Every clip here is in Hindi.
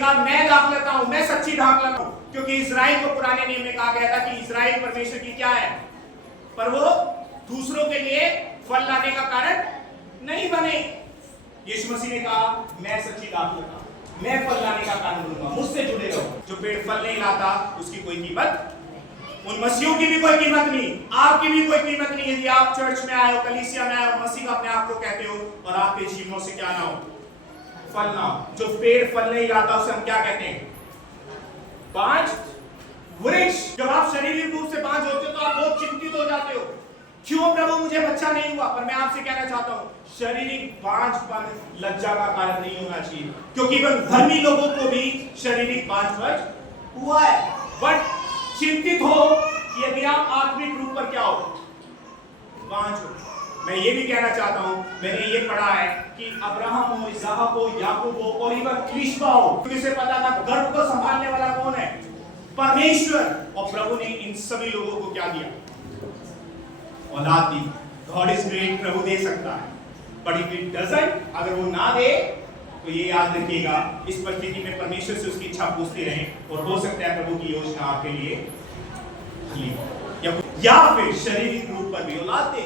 कहा मैं दाख लेता हूं, मैं सच्ची दाख लेता हूं, क्योंकि इस्राएल को पुराने नियम में कहा गया था कि इस्राएल परमेश्वर की क्या है, पर वो दूसरों के लिए फल लाने का कारण नहीं बने। यीशु मसीह ने कहा मैं सच्ची दाख लेता हूं, मैं फल लाने का कारण बनूंगा, मुझसे जुड़े रहो। जो पेड़ फल नहीं लाता उसकी कोई कीमत, उन मसीहों की भी कोई कीमत नहीं, आपकी भी कोई कीमत नहीं। यदि आप चर्च में आए हो, कलीसिया में आए हो, मसीह का अपने आप को कहते हो और आपके जीवनों से क्या ना हो, फल ना हो। जो पेड़ फल नहीं लाता उसे हम क्या कहते हैं, बांझ वृक्ष। जब आप शारीरिक रूप से बांझ होते हो तो आप बहुत चिंतित हो जाते हो, क्यों प्रभु मुझे बच्चा नहीं हुआ। पर मैं आपसे कहना चाहता हूं, शारीरिक बांझपन लज्जा का कारण नहीं होना चाहिए, क्योंकि धर्मी लोगों को भी शारीरिक बांझपन हुआ है। बट चिंतित हो कि यदि आप आत्मिक रूप पर क्या हो, बांझ हो। मैं ये भी कहना चाहता हूं, मैंने ये पढ़ा है कि अब्राहम हो, इसहाक हो, याकूब हो और इवन ईशा हो, किसे पता था गर्भ को संभालने वाला कौन है, परमेश्वर। और प्रभु ने इन सभी लोगों को क्या दिया, औलाद दी। गॉड इज ग्रेट, प्रभु दे सकता है, बट इफ इट डजंट, अगर वो ना दे तो ये याद रखिएगा, इस परिस्थिति में परमेश्वर से उसकी इच्छा पूछती रहें और हो सकता है प्रभु की योजना आपके लिए या फिर शारीरिक रूप पर भी औलाद दे,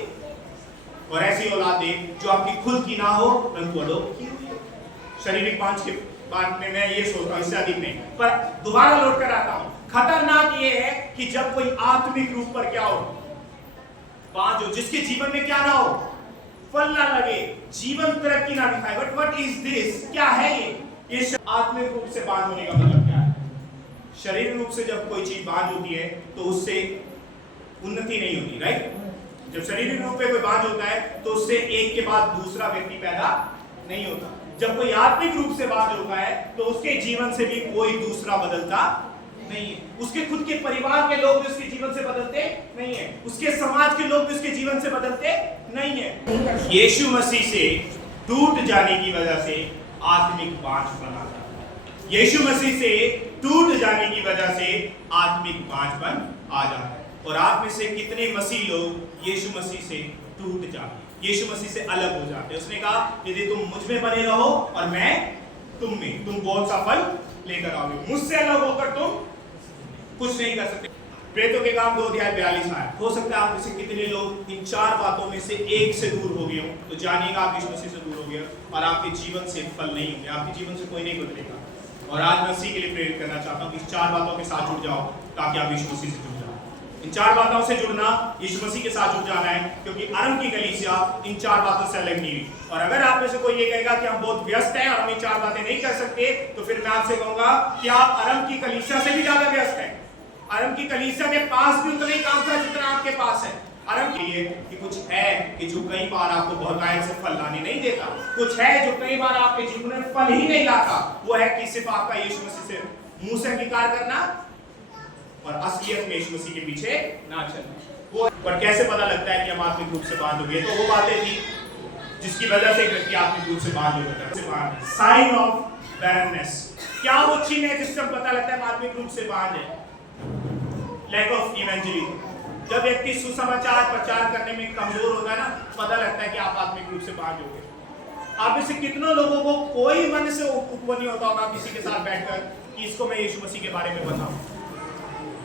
और ऐसी औलाद दे जो आपकी खुद की ना हो परंतु अडॉप्ट की हुई हो। शारीरिक बांझ के बात में मैं ये सोचता हूं, इससे अधिक नहीं। पर दोबारा लौट कर आता हूं, खतरनाक ये है कि जब कोई आत्मिक रूप पर क्या हो, बांझ हो, जिसके जीवन में क्या ना हो, फल ना लगे, जीवन तरक्की ना दिखाए। बट व्हाट इज दिस, क्या है ये? इस आत्मिक रूप से बांझ होने का मतलब क्या है? शारीरिक रूप से जब कोई चीज बांझ होती है तो उससे उन्नति नहीं होती, राइट? जब शारीरिक रूप में कोई बांझ होता है तो उससे एक के बाद दूसरा व्यक्ति पैदा नहीं होता। जब कोई आत्मिक रूप से बांझ होता है तो उसके जीवन से भी कोई दूसरा बदलता नहीं है, उसके खुद के परिवार के लोग भी उसके जीवन से बदलते नहीं है, उसके समाज के लोग भी उसके जीवन से बदलते नहीं है। यीशु मसीह से टूट जाने की वजह से आत्मिक बांझपन आता है, यीशु मसीह से टूट जाने की वजह से आत्मिक बांझपन आ जाता है। और आप में से कितने मसीह लोग यीशु मसीह से टूट जाते, यीशु मसीह से अलग हो जाते हैं? उसने कहा यदि तुम मुझ में बने रहो और मैं तुम में, तुम बहुत सा फल लेकर आओगे, मुझसे अलग होकर तुम कुछ नहीं कर सकते। प्रेतों के काम 2:42 आया। हो सकता है आप में से कितने लोग इन चार बातों में से एक से दूर हो गए हो, तो जानिएगा आप यीशु मसीह से दूर हो गए और आपके जीवन से फल नहीं होंगे, आपके जीवन से कोई नहीं बदलेगा। और आज मैं उसी के लिए प्रेरित करना चाहता हूँ कि इस चार बातों के साथ जुड़ जाओ ताकि आप यीशु मसीह से जुड़ जाओ। इन चार बातों से जुड़ना, यीशु मसीह के साथ जुड़ जाना है, क्योंकि आरंभ की कलीसिया इन चार बातों से अलग नहीं हुई। और अगर आप में से कोई ये कहेगा कि हम बहुत व्यस्त हैं और हम ये चार बातें नहीं कर सकते, तो फिर मैं आपसे कहूंगा कि आप आरंभ की कलीसिया से भी ज्यादा व्यस्त हैं। आरंभ की कलीसिया के पास भी उतना ही काम था जितना आपके पास है। आरंभ के लिए कि कुछ है कि जो कई बार आपको बहुतायत से फल लाने नहीं देता, कुछ है जो कई बार आपके जीवन में फल ही नहीं लाता। वो है कि सिर्फ आपका यीशु मसीह से मुंह से अंगीकार करना और असलियत में यीशु मसीह के पीछे ना चलना। वो पर कैसे पता लगता है कि हम आत्मिक रूप से बांध हो गए? तो वो बातें थी जिसकी वजह से एक व्यक्ति आत्मिक रूप से बांध हो जाता है। साइन ऑफ बैरनेस, क्या वो चिन्ह है जिससे पता लगता है हम आत्मिक रूप से बांध है? Lack of evangelism. जब व्यक्ति सुसमाचार प्रचार करने में कमजोर होता है ना, पता लगता है कि आप आत्मिक रूप से बांझ हो गए। आप में से कितनों लोगों को कोई मन से उपवन नहीं होता होगा किसी के साथ बैठकर कि इसको मैं यीशु मसीह के बारे में बताऊं।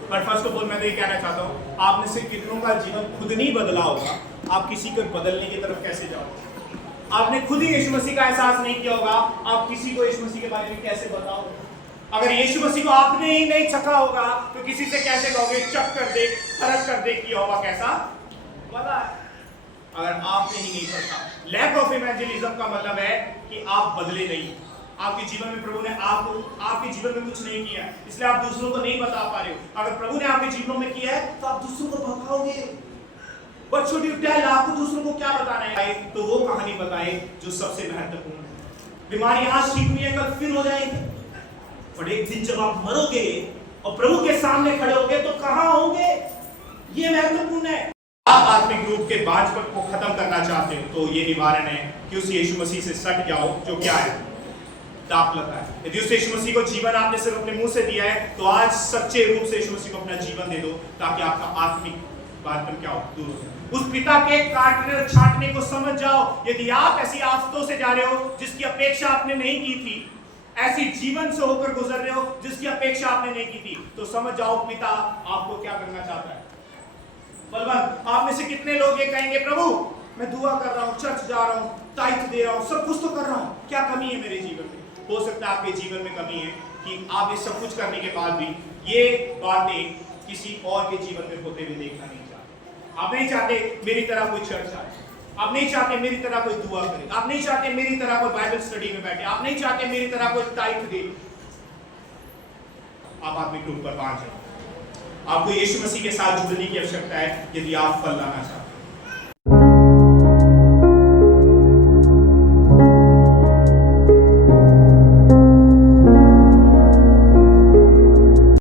बट फर्स्ट ऑफ ऑल मैं तो ये कहना चाहता हूं, आप में से कितनों का जीवन खुद नहीं बदला होगा, आप किसी को बदलने की तरफ कैसे जाओगे? आपने खुद ही यीशु मसीह का एहसास नहीं किया होगा, आप किसी को यीशु मसीह के बारे में कैसे बताओगे? अगर यीशु मसीह को आपने ही नहीं चखा होगा तो किसी से कैसे कहोगे चख कर देख, परख कर देख कि यहोवा कैसा भला है? अगर आपने ही नहीं पढ़ा। लैक ऑफ इवेंजलिज्म का मतलब है कि आप बदले नहीं, आपके जीवन में प्रभु ने आपके जीवन में कुछ नहीं किया, इसलिए आप दूसरों को नहीं बता पा रहे हो। अगर प्रभु ने आपके जीवनों में किया है तो आप दूसरों को बताओगे। बट शुड यू टेल, आपको दूसरों को क्या बताना है? तो वो कहानी बताए जो सबसे महत्वपूर्ण है। बीमारी आज ठीक हुई है, कल फिर हो जाएगी, और एक दिन जब आप मरोगे और प्रभु के सामने खड़े होगे तो कहां होंगे? ये महत्वपूर्ण है। आप आत्मिक रूप के बांझपन को खत्म करना चाहते हो तो ये निवारण है कि उस यीशु मसीह से सट जाओ जो क्या है, दाखलता है। यदि उस यीशु मसीह को जीवन आपने सिर्फ अपने मुंह से दिया है तो आज सच्चे रूप से यीशु मसीह को अपना जीवन दे दो ताकि आपका आत्मिक बांझपन क्या हो, दूर हो जाए। उस पिता के काटने और छांटने को समझ जाओ। यदि आप ऐसी आफतों से जा रहे हो जिसकी अपेक्षा आपने नहीं की थी, ऐसी जीवन से होकर गुजर रहे हो जिसकी अपेक्षा आपने नहीं की थी, तो समझ जाओ पिता आपको क्या करना चाहता है। बलवंत, आप में से कितने लोग ये कहेंगे, प्रभु मैं दुआ कर रहा हूं, चर्च जा रहा हूं, टाइट दे रहा हूं, सब कुछ तो कर रहा हूं, क्या कमी है मेरे जीवन में? हो सकता है आपके जीवन में कमी है कि आप ये सब कुछ करने के बाद भी ये बातें किसी और के जीवन में होते हुए देखना नहीं चाहते। आप नहीं चाहते मेरी तरह कोई चर्च आए, आप नहीं चाहते मेरी तरह कोई दुआ करे, आप नहीं चाहते मेरी तरह कोई बाइबल स्टडी में बैठे, आप नहीं चाहते मेरी तरह कोई टाइट दे। आप आत्मिक रूप पर बांध जाओ। आपको यीशु मसीह के साथ जुड़ने की आवश्यकता है यदि आप फल लाना चाहते हैं।